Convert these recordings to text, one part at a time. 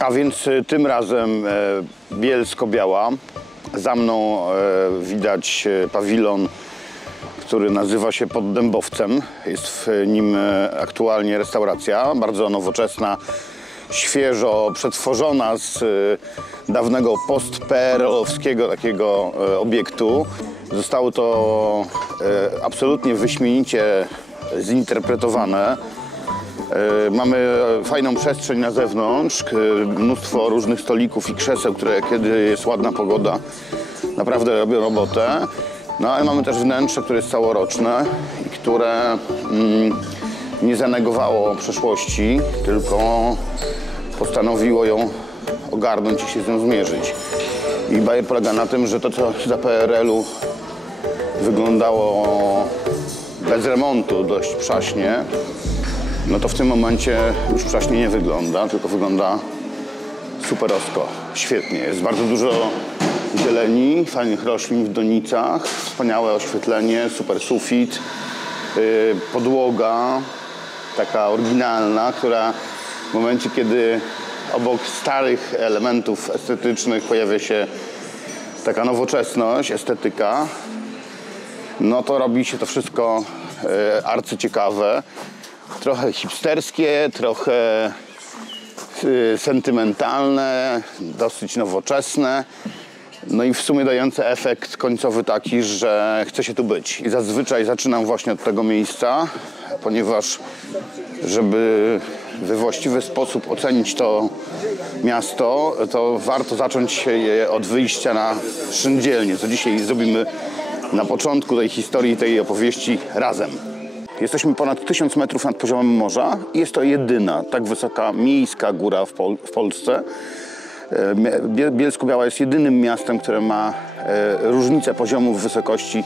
A więc tym razem Bielsko-Biała. Za mną widać pawilon, który nazywa się Pod Dębowcem. Jest w nim aktualnie restauracja, bardzo nowoczesna, świeżo przetworzona z dawnego post-PRL-owskiego takiego obiektu. Zostało to absolutnie wyśmienicie zinterpretowane. Mamy fajną przestrzeń na zewnątrz, mnóstwo różnych stolików i krzeseł, które kiedy jest ładna pogoda naprawdę robią robotę. No ale mamy też wnętrze, które jest całoroczne i które nie zanegowało przeszłości, tylko postanowiło ją ogarnąć i się z nią zmierzyć. I bajer polega na tym, że to, co za PRL-u wyglądało bez remontu dość przaśnie, no to w tym momencie już przaśnie nie wygląda, tylko wygląda superowsko, świetnie. Jest bardzo dużo zieleni, fajnych roślin w donicach, wspaniałe oświetlenie, super sufit, podłoga taka oryginalna, która w momencie, kiedy obok starych elementów estetycznych pojawia się taka nowoczesność, estetyka, no to robi się to wszystko arcyciekawe. Trochę hipsterskie, trochę sentymentalne, dosyć nowoczesne. No i w sumie dające efekt końcowy taki, że chce się tu być. I zazwyczaj zaczynam właśnie od tego miejsca, ponieważ żeby we właściwy sposób ocenić to miasto, to warto zacząć je od wyjścia na Szyndzielnię, co dzisiaj zrobimy na początku tej historii, tej opowieści razem. Jesteśmy ponad 1000 metrów nad poziomem morza i jest to jedyna tak wysoka miejska góra w Polsce. Bielsko-Biała jest jedynym miastem, które ma różnicę poziomów wysokości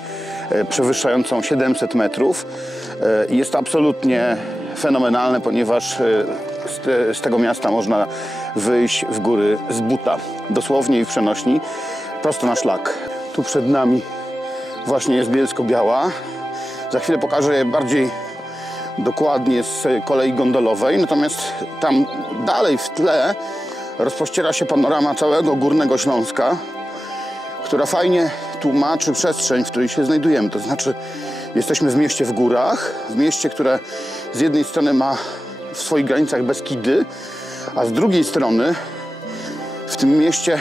przewyższającą 700 metrów. I jest to absolutnie fenomenalne, ponieważ z tego miasta można wyjść w góry z buta. Dosłownie i w przenośni, prosto na szlak. Tu przed nami właśnie jest Bielsko-Biała. Za chwilę pokażę je bardziej dokładnie z kolei gondolowej, natomiast tam dalej w tle rozpościera się panorama całego Górnego Śląska, która fajnie tłumaczy przestrzeń, w której się znajdujemy. To znaczy jesteśmy w mieście w górach, w mieście, które z jednej strony ma w swoich granicach Beskidy, a z drugiej strony w tym mieście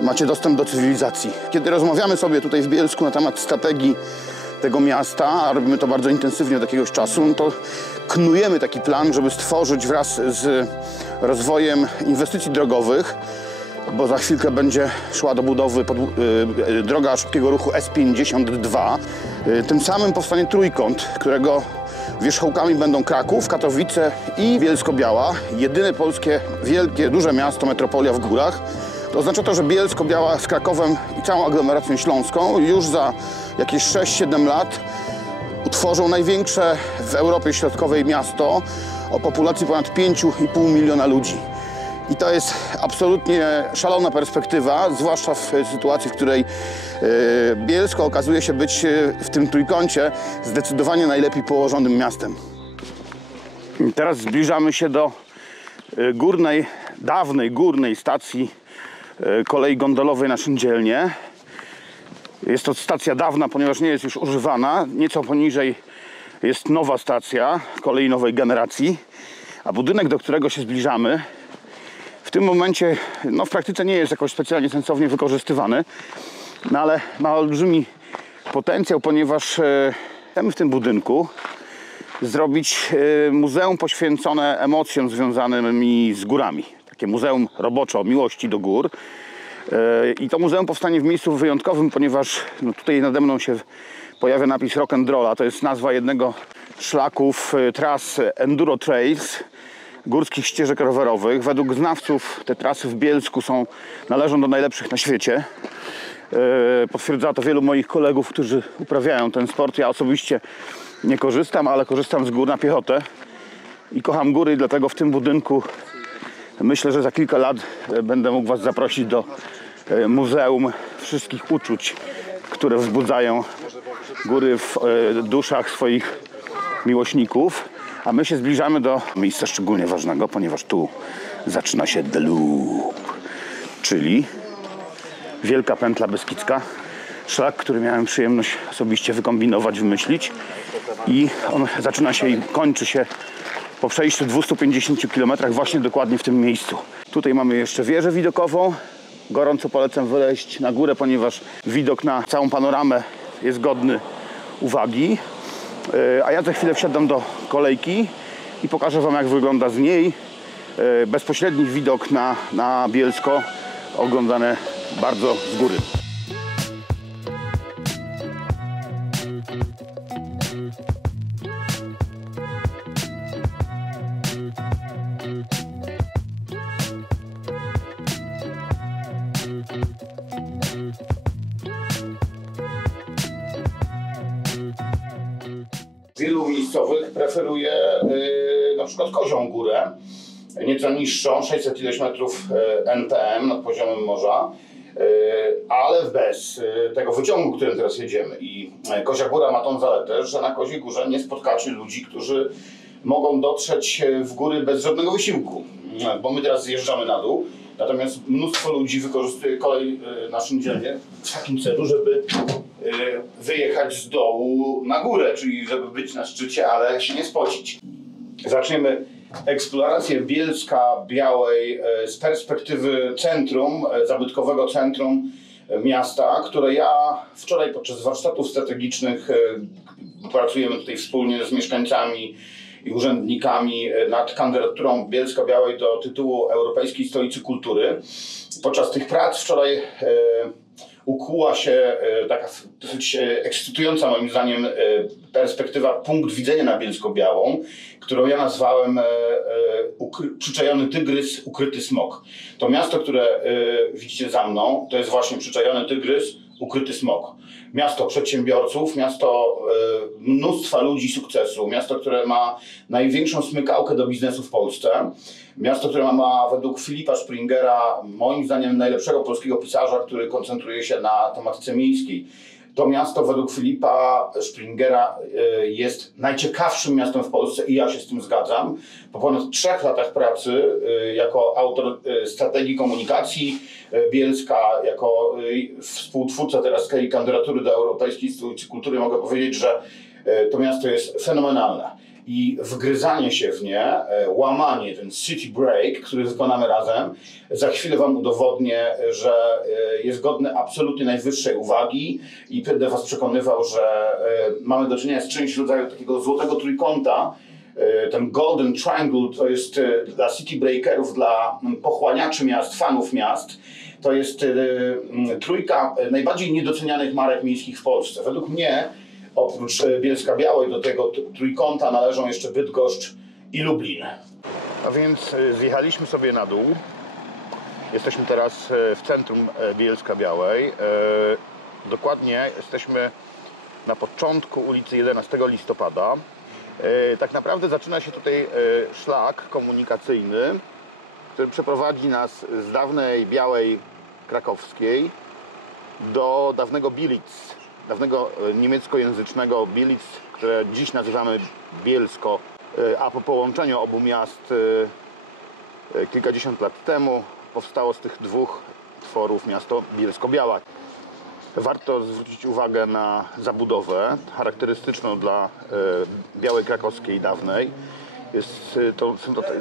macie dostęp do cywilizacji. Kiedy rozmawiamy sobie tutaj w Bielsku na temat strategii tego miasta, a robimy to bardzo intensywnie od jakiegoś czasu, no to knujemy taki plan, żeby stworzyć wraz z rozwojem inwestycji drogowych, bo za chwilkę będzie szła do budowy droga szybkiego ruchu S52. Tym samym powstanie trójkąt, którego wierzchołkami będą Kraków, Katowice i Bielsko-Biała. Jedyne polskie, wielkie, duże miasto, metropolia w górach. To oznacza to, że Bielsko-Biała z Krakowem i całą aglomeracją śląską już za jakieś 6-7 lat utworzą największe w Europie Środkowej miasto o populacji ponad 5,5 miliona ludzi. I to jest absolutnie szalona perspektywa, zwłaszcza w sytuacji, w której Bielsko okazuje się być w tym trójkącie zdecydowanie najlepiej położonym miastem. I teraz zbliżamy się do dawnej górnej stacji kolei gondolowej na Szyndzielnię. Jest to stacja dawna, ponieważ nie jest już używana. Nieco poniżej jest nowa stacja kolei nowej generacji, a budynek, do którego się zbliżamy, w tym momencie no, w praktyce nie jest jakoś specjalnie sensownie wykorzystywany, no, ale ma olbrzymi potencjał, ponieważ chcemy w tym budynku zrobić muzeum poświęcone emocjom związanymi z górami. Takie muzeum robocze o miłości do gór. I to muzeum powstanie w miejscu wyjątkowym, ponieważ no, tutaj nade mną się pojawia napis Rock'n'Rolla. To jest nazwa jednego z szlaków tras Enduro Trails, górskich ścieżek rowerowych. Według znawców te trasy w Bielsku należą do najlepszych na świecie. Potwierdza to wielu moich kolegów, którzy uprawiają ten sport. Ja osobiście nie korzystam, ale korzystam z gór na piechotę i kocham góry, dlatego w tym budynku myślę, że za kilka lat będę mógł Was zaprosić do muzeum wszystkich uczuć, które wzbudzają góry w duszach swoich miłośników. A my się zbliżamy do miejsca szczególnie ważnego, ponieważ tu zaczyna się The Loop, czyli Wielka Pętla Beskidzka. Szlak, który miałem przyjemność osobiście wykombinować, wymyślić. I on zaczyna się i kończy się po przejściu 250 km właśnie dokładnie w tym miejscu. Tutaj mamy jeszcze wieżę widokową. Gorąco polecam wyleźć na górę, ponieważ widok na całą panoramę jest godny uwagi. A ja za chwilę wsiadam do kolejki i pokażę wam, jak wygląda z niej bezpośredni widok na Bielsko, oglądane bardzo z góry. Wielu miejscowych preferuje na przykład Kozią Górę, nieco niższą, 600 ileś metrów NPM nad poziomem morza, ale bez tego wyciągu, którym teraz jedziemy. I Kozia Góra ma tą zaletę, że na Koziej Górze nie spotkacie ludzi, którzy mogą dotrzeć w góry bez żadnego wysiłku, bo my teraz zjeżdżamy na dół. Natomiast mnóstwo ludzi wykorzystuje kolej naszym dzielnie w takim celu, żeby wyjechać z dołu na górę, czyli żeby być na szczycie, ale się nie spocić. Zaczniemy eksplorację Bielska Białej z perspektywy centrum, zabytkowego centrum miasta, które ja wczoraj podczas warsztatów strategicznych pracujemy tutaj wspólnie z mieszkańcami i urzędnikami nad kandydaturą Bielska Białej do tytułu Europejskiej Stolicy Kultury. Podczas tych prac wczoraj ukuła się taka dosyć ekscytująca moim zdaniem perspektywa, punkt widzenia na Bielsko-Białą, którą ja nazwałem Przyczajony tygrys, ukryty smok. To miasto, które widzicie za mną, to jest właśnie Przyczajony tygrys, ukryty smok. Miasto przedsiębiorców, miasto mnóstwa ludzi sukcesu, miasto, które ma największą smykałkę do biznesu w Polsce, miasto, które ma według Filipa Springera, moim zdaniem najlepszego polskiego pisarza, który koncentruje się na tematyce miejskiej. To miasto według Filipa Springera jest najciekawszym miastem w Polsce i ja się z tym zgadzam. Po ponad 3 latach pracy jako autor strategii komunikacji Bielska, jako współtwórca teraz tej kandydatury do Europejskiej Stolicy Kultury mogę powiedzieć, że to miasto jest fenomenalne. I wgryzanie się w nie, łamanie, ten city break, który wykonamy razem, za chwilę wam udowodnię, że jest godny absolutnie najwyższej uwagi i będę was przekonywał, że mamy do czynienia z czymś w rodzaju takiego złotego trójkąta. Ten Golden Triangle to jest dla city breakerów, dla pochłaniaczy miast, fanów miast. To jest trójka najbardziej niedocenianych marek miejskich w Polsce. Według mnie oprócz Bielska Białej do tego trójkąta należą jeszcze Bydgoszcz i Lublin. A więc zjechaliśmy sobie na dół. Jesteśmy teraz w centrum Bielska Białej. Dokładnie jesteśmy na początku ulicy 11 listopada. Tak naprawdę zaczyna się tutaj szlak komunikacyjny, który przeprowadzi nas z dawnej Białej Krakowskiej do dawnego Bilic, dawnego niemieckojęzycznego Bilic, które dziś nazywamy Bielsko, a po połączeniu obu miast kilkadziesiąt lat temu powstało z tych dwóch tworów miasto Bielsko-Biała. Warto zwrócić uwagę na zabudowę charakterystyczną dla Białej Krakowskiej dawnej.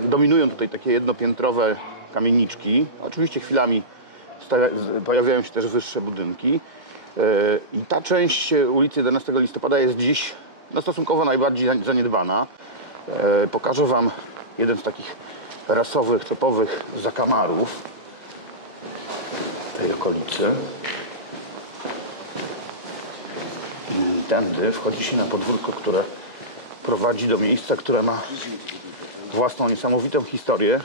Dominują tutaj takie jednopiętrowe kamieniczki. Oczywiście chwilami pojawiają się też wyższe budynki. I ta część ulicy 11 listopada jest dziś stosunkowo najbardziej zaniedbana. Pokażę wam jeden z takich rasowych, topowych zakamarów tej okolicy. I tędy wchodzi się na podwórko, które prowadzi do miejsca, które ma własną niesamowitą historię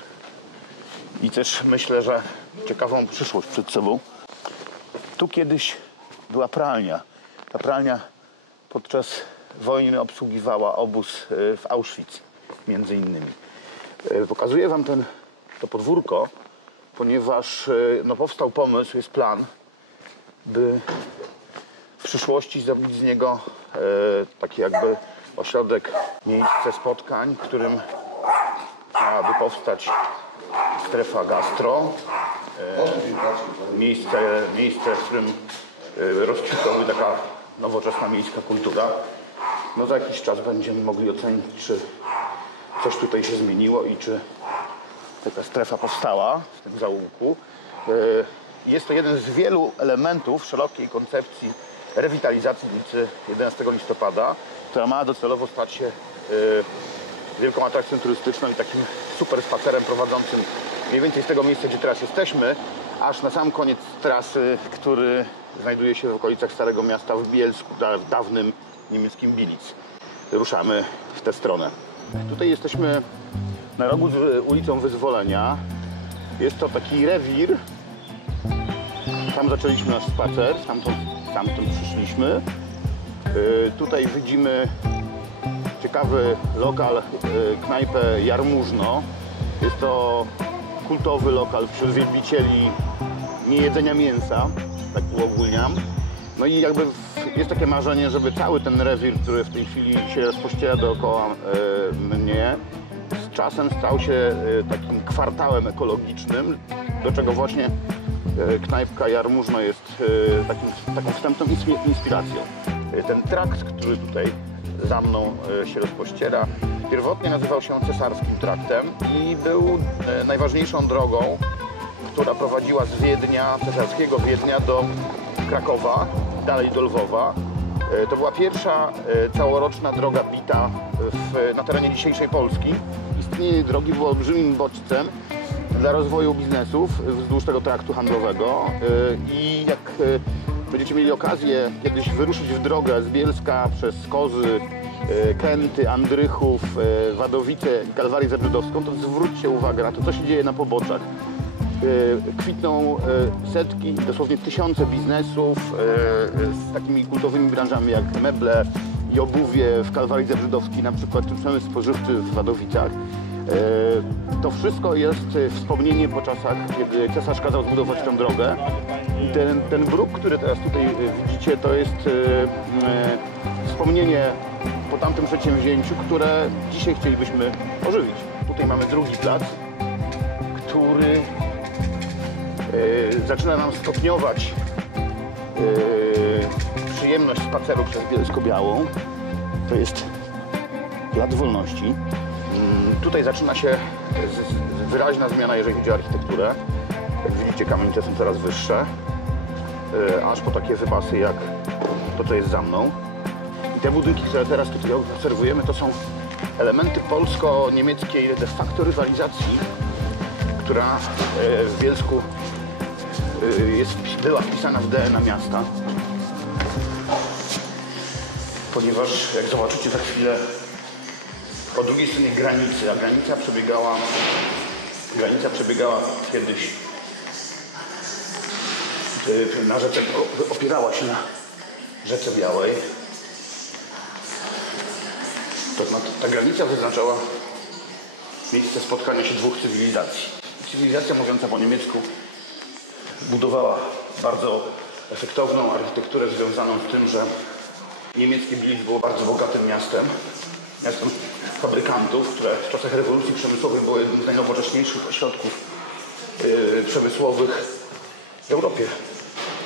i też myślę, że ciekawą przyszłość przed sobą. Tu kiedyś była pralnia. Ta pralnia podczas wojny obsługiwała obóz w Auschwitz, między innymi. Pokazuję wam to podwórko, ponieważ powstał pomysł, jest plan, by w przyszłości zrobić z niego takie jakby ośrodek, miejsce spotkań, w którym miałaby powstać strefa gastro. Miejsce, w którym rozkwitałaby taka nowoczesna miejska kultura. No za jakiś czas będziemy mogli ocenić, czy coś tutaj się zmieniło i czy taka strefa powstała w tym zaułku. Jest to jeden z wielu elementów szerokiej koncepcji rewitalizacji ulicy 11 listopada, która ma docelowo stać się wielką atrakcją turystyczną i takim super spacerem prowadzącym mniej więcej z tego miejsca, gdzie teraz jesteśmy, aż na sam koniec trasy, który znajduje się w okolicach Starego Miasta w Bielsku, w dawnym niemieckim Bilic. Ruszamy w tę stronę. Tutaj jesteśmy na rogu z ulicą Wyzwolenia. Jest to taki rewir. Tam zaczęliśmy nasz spacer, stamtąd przyszliśmy. Tutaj widzimy ciekawy lokal, knajpę Jarmużno. Jest to kultowy lokal wśród wielbicieli niejedzenia mięsa, tak uogólniam. No i jakby jest takie marzenie, żeby cały ten rewir, który w tej chwili się rozpościera dookoła mnie, z czasem stał się takim kwartałem ekologicznym, do czego właśnie knajpka Jarmużno jest taką wstępną inspiracją. Ten trakt, który tutaj za mną się rozpościera, pierwotnie nazywał się Cesarskim Traktem i był najważniejszą drogą, która prowadziła z Wiednia, cesarskiego Wiednia do Krakowa, dalej do Lwowa. To była pierwsza całoroczna droga bita na terenie dzisiejszej Polski. Istnienie drogi było olbrzymim bodźcem dla rozwoju biznesów wzdłuż tego traktu handlowego i jak będziecie mieli okazję kiedyś wyruszyć w drogę z Bielska przez Kozy, Kęty, Andrychów, Wadowice i Kalwarię Zebrzydowską, to zwróćcie uwagę na to, co się dzieje na poboczach. Kwitną setki, dosłownie tysiące biznesów z takimi kultowymi branżami jak meble i obuwie w Kalwarii Zebrzydowskiej, na przykład przemysł spożywczy w Wadowicach. To wszystko jest wspomnienie po czasach, kiedy cesarz kazał zbudować tę drogę. Ten bruk, który teraz tutaj widzicie, to jest wspomnienie po tamtym przedsięwzięciu, które dzisiaj chcielibyśmy ożywić. Tutaj mamy drugi plac, który zaczyna nam stopniować przyjemność spaceru przez Bielsko-Białą. To jest Plac Wolności. Tutaj zaczyna się wyraźna zmiana, jeżeli chodzi o architekturę. Jak widzicie, kamienice są coraz wyższe, aż po takie wypasy jak to, co jest za mną. I te budynki, które teraz tutaj obserwujemy, to są elementy polsko-niemieckiej de facto rywalizacji, która w Bielsku była wpisana w DNA miasta. Ponieważ, jak zobaczycie za chwilę, po drugiej stronie granicy, a granica przebiegała kiedyś na rzece, opierała się na Rzece Białej. Ta granica wyznaczała miejsce spotkania się dwóch cywilizacji. Cywilizacja mówiąca po niemiecku budowała bardzo efektowną architekturę związaną z tym, że niemieckie Bilic było bardzo bogatym miastem fabrykanów, które w czasach rewolucji przemysłowej było jednym z najnowocześniejszych ośrodków przemysłowych w Europie,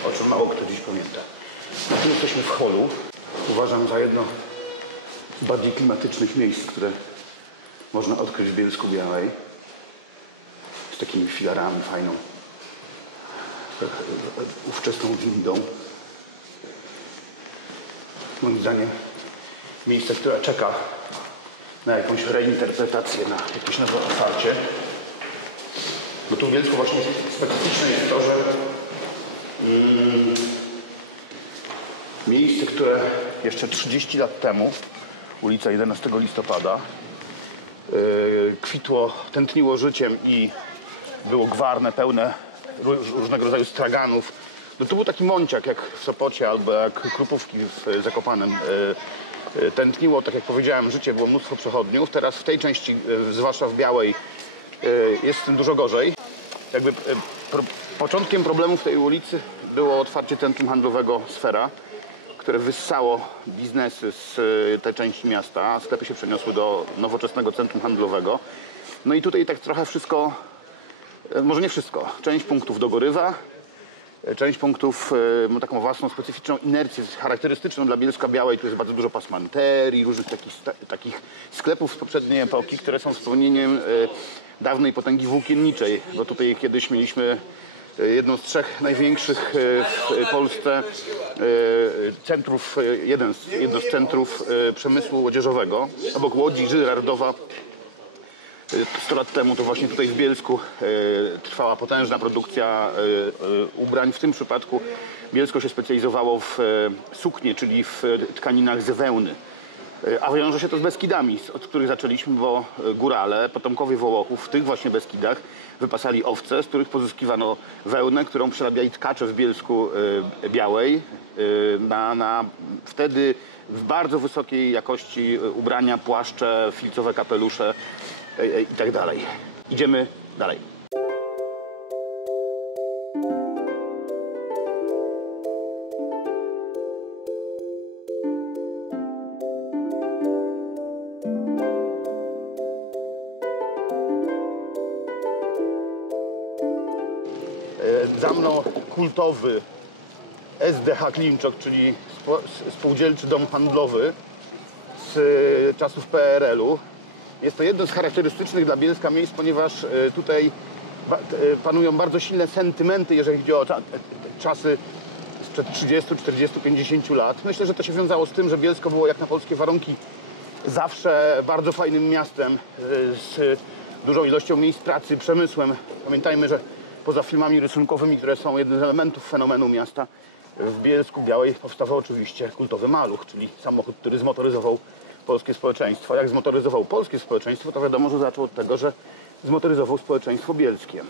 o czym mało kto dziś pamięta. Tu jesteśmy w holu. Uważam za jedno z bardziej klimatycznych miejsc, które można odkryć w Bielsku-Białej. Z takimi filarami, fajną, ówczesną windą. Moim zdaniem miejsce, które czeka na jakąś reinterpretację, na jakieś nowe otwarcie. Bo tu w Bielsku właśnie specyficzne jest to, że miejsce, które jeszcze 30 lat temu, ulica 11 listopada, kwitło, tętniło życiem i było gwarne, pełne różnego rodzaju straganów. No to był taki Monciak jak w Sopocie albo jak Krupówki w Zakopanem. Tętniło, tak jak powiedziałem, życie, było mnóstwo przechodniów. Teraz w tej części, zwłaszcza w Białej, jest z tym dużo gorzej. Jakby początkiem problemów tej ulicy było otwarcie centrum handlowego Sfera, które wyssało biznesy z tej części miasta. Sklepy się przeniosły do nowoczesnego centrum handlowego. No i tutaj tak trochę wszystko, może nie wszystko, część punktów dogorywa, część punktów ma taką własną specyficzną inercję charakterystyczną dla Bielska-Białej. Tu jest bardzo dużo pasmanterii, różnych takich sklepów z poprzedniej epoki, które są wspomnieniem dawnej potęgi włókienniczej, bo tutaj kiedyś mieliśmy jedną z 3 największych w Polsce centrów, jedno z centrów przemysłu odzieżowego. Obok Łodzi, Żyrardowa. 100 lat temu to właśnie tutaj w Bielsku trwała potężna produkcja ubrań. W tym przypadku Bielsko się specjalizowało w suknie, czyli w tkaninach z wełny. A wiąże się to z Beskidami, od których zaczęliśmy, bo górale, potomkowie Wołochów w tych właśnie Beskidach wypasali owce, z których pozyskiwano wełnę, którą przerabiali tkacze w Bielsku Białej na wtedy w bardzo wysokiej jakości ubrania, płaszcze, filcowe kapelusze i tak dalej. Idziemy dalej. Za mną kultowy SDH Klimczok, czyli spółdzielczy dom handlowy z czasów PRL-u. Jest to jedno z charakterystycznych dla Bielska miejsc, ponieważ tutaj panują bardzo silne sentymenty, jeżeli chodzi o czasy sprzed 30, 40, 50 lat. Myślę, że to się wiązało z tym, że Bielsko było jak na polskie warunki zawsze bardzo fajnym miastem z dużą ilością miejsc pracy, przemysłem. Pamiętajmy, że poza filmami rysunkowymi, które są jednym z elementów fenomenu miasta, w Bielsku Białej powstawał oczywiście kultowy Maluch, czyli samochód, który zmotoryzował polskie społeczeństwo. Jak zmotoryzował polskie społeczeństwo, to wiadomo, że zaczął od tego, że zmotoryzował społeczeństwo bielskie.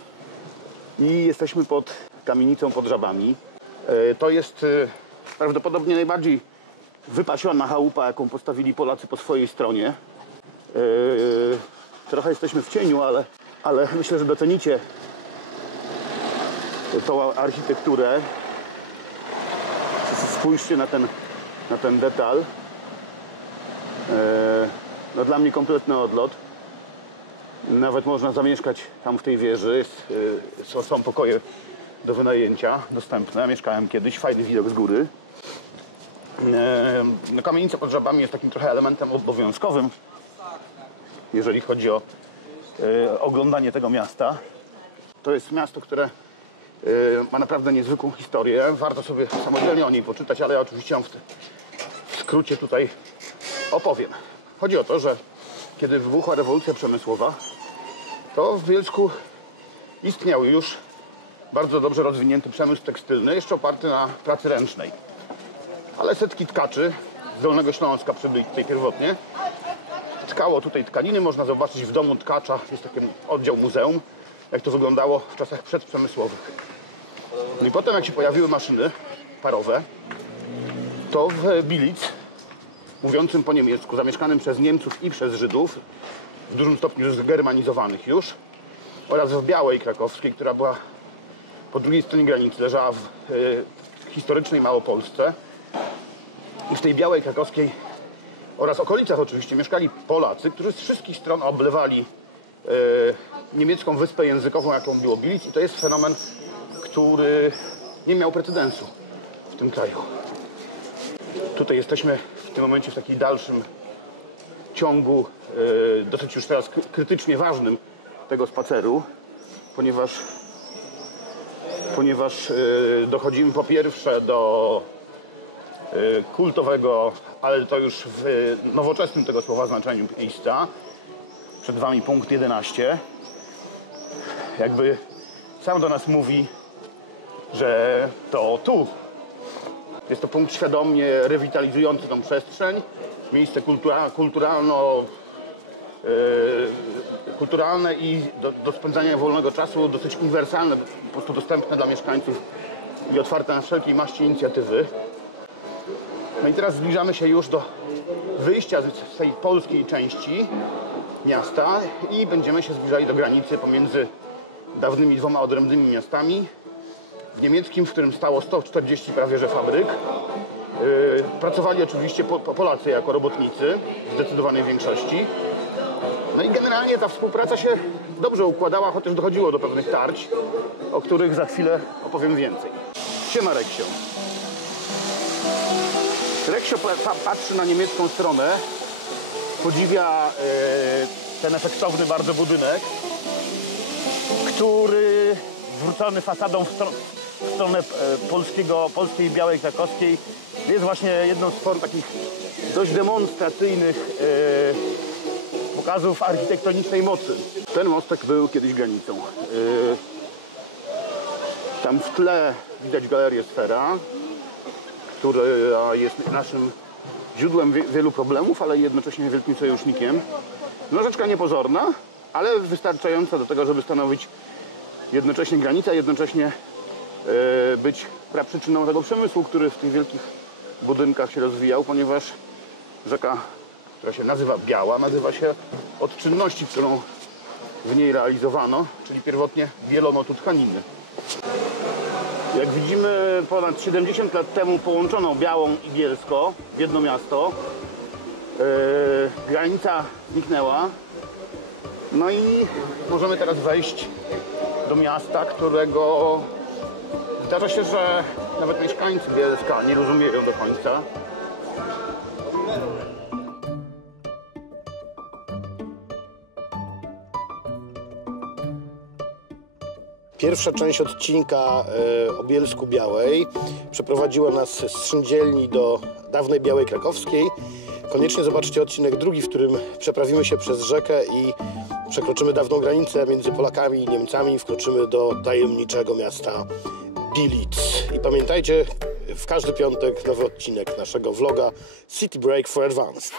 I jesteśmy pod kamienicą pod Żabami. To jest prawdopodobnie najbardziej wypasiona chałupa, jaką postawili Polacy po swojej stronie. Trochę jesteśmy w cieniu, ale myślę, że docenicie tą architekturę. Spójrzcie na ten detal. No dla mnie kompletny odlot. Nawet można zamieszkać tam w tej wieży. Są pokoje do wynajęcia dostępne. Mieszkałem kiedyś, fajny widok z góry. No, kamienica pod Żabami jest takim trochę elementem obowiązkowym, jeżeli chodzi o oglądanie tego miasta. To jest miasto, które ma naprawdę niezwykłą historię. Warto sobie samodzielnie o niej poczytać, ale ja oczywiście ją w skrócie tutaj opowiem. Chodzi o to, że kiedy wybuchła rewolucja przemysłowa, to w Bielsku istniał już bardzo dobrze rozwinięty przemysł tekstylny, jeszcze oparty na pracy ręcznej. Ale setki tkaczy z Dolnego Śląska przybyli tutaj pierwotnie. Tkało tutaj tkaniny, można zobaczyć w domu tkacza, jest taki oddział muzeum, jak to wyglądało w czasach przedprzemysłowych. No i potem jak się pojawiły maszyny parowe, to w Bilic, mówiącym po niemiecku, zamieszkanym przez Niemców i przez Żydów, w dużym stopniu zgermanizowanych już, oraz w Białej Krakowskiej, która była po drugiej stronie granicy, leżała w historycznej Małopolsce. I w tej Białej Krakowskiej oraz okolicach oczywiście mieszkali Polacy, którzy z wszystkich stron oblewali niemiecką wyspę językową, jaką było Bilic. I to jest fenomen, który nie miał precedensu w tym kraju. Tutaj jesteśmy w tym momencie w takim dalszym ciągu, dosyć już teraz krytycznie ważnym tego spaceru, ponieważ dochodzimy po pierwsze do kultowego, ale to już w nowoczesnym tego słowa znaczeniu miejsca. Przed Wami punkt 11. Jakby sam do nas mówi, że to tu. Jest to punkt świadomie rewitalizujący tą przestrzeń. Miejsce kulturalne i do spędzania wolnego czasu dosyć uniwersalne, po prostu dostępne dla mieszkańców i otwarte na wszelkiej maści inicjatywy. No i teraz zbliżamy się już do wyjścia z tej polskiej części miasta i będziemy się zbliżali do granicy pomiędzy dawnymi dwoma odrębnymi miastami. W niemieckim, w którym stało 140 prawie że fabryk, Pracowali oczywiście Polacy jako robotnicy w zdecydowanej większości. No i generalnie ta współpraca się dobrze układała, chociaż dochodziło do pewnych tarć, o których za chwilę opowiem więcej. Siema Reksio. Reksio patrzy na niemiecką stronę, podziwia ten efektowny bardzo budynek, który zwrócony fasadą w stronę polskiej Białej Krakowskiej jest właśnie jedną z form takich dość demonstracyjnych pokazów architektonicznej mocy. Ten mostek był kiedyś granicą. Tam w tle widać galerię Sfera, która jest naszym źródłem wielu problemów, ale jednocześnie wielkim sojusznikiem. No rzeczka niepozorna, ale wystarczająca do tego, żeby stanowić jednocześnie granicę, jednocześnie być praprzyczyną tego przemysłu, który w tych wielkich budynkach się rozwijał, ponieważ rzeka, która się nazywa Biała, nazywa się od czynności, którą w niej realizowano, czyli pierwotnie bielono tu tkaniny. Jak widzimy, ponad 70 lat temu połączono Białą i Bielsko w jedno miasto. Granica zniknęła. No i możemy teraz wejść do miasta, którego zdarza się, że nawet mieszkańcy Bielska nie rozumieją do końca. Pierwsza część odcinka o Bielsku Białej przeprowadziła nas z Szyndzielni do dawnej Białej Krakowskiej. Koniecznie zobaczcie odcinek drugi, w którym przeprawimy się przez rzekę i przekroczymy dawną granicę między Polakami i Niemcami. Wkroczymy do tajemniczego miasta Delitzsch. I pamiętajcie, w każdy piątek nowy odcinek naszego vloga City Break for Advanced.